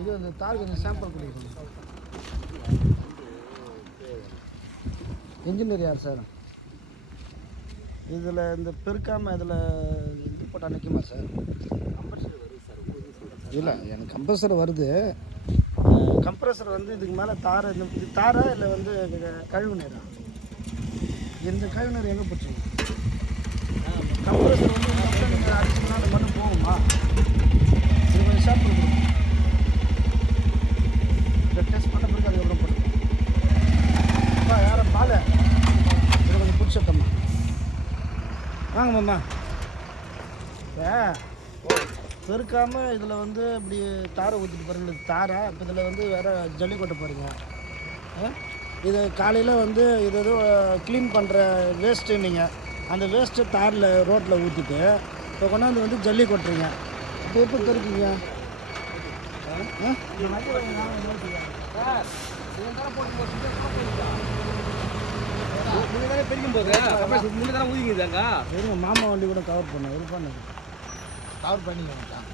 இது அந்த தார் கொஞ்சம் சாம்பிள் கொடுக்கணும். இன்ஜினியர் யார் சார்? இதில் இந்த பெருக்காமல் இதில் இது போட்டால் நிற்குமா சார்? இல்லை எனக்கு கம்ப்ரஸர் வருது. கம்ப்ரஸர் வந்து இதுக்கு மேலே தாரை இது தாரா இல்லை வந்து கழிவு நீரா? எந்த கழிவு நீர் எங்கே போச்சுங்க? கம்ப்ரஸர் வந்து நீங்கள் அடிச்சிங்கன்னா அந்த மண்ணு போகுமா? இது கொஞ்சம் சாம்பிள் கொடுங்க. இதை டெஸ்ட் பண்ண பிறகு அதுக்கப்புறம் போட்டுருக்கோம். அப்பா யாரும் பால இதை கொஞ்சம் பிடிச்சிட்டோம்மா. வாங்க மாமா. இப்போ பெருக்காமல் இதில் வந்து இப்படி தாரை ஊற்றிட்டு பாருங்க. தாரை இப்போ இதில் வந்து வேறு ஜல்லிக்கொட்டை பாருங்கள். இது காலையில் வந்து இது எதுவும் க்ளீன் பண்ணுற வேஸ்ட்டு நீங்கள் அந்த வேஸ்ட்டு தாரில் ரோட்டில் ஊற்றிட்டு இப்போ கொண்டாந்து வந்து ஜல்லி கொட்டுறீங்க. இப்போ எப்போ பெருக்குங்க? பெருக்கும் போது ஊதிங்க மாமா வண்டி கூட கவர் பண்ண இருப்பான்னு கவர் பண்ணிக்கலாம்.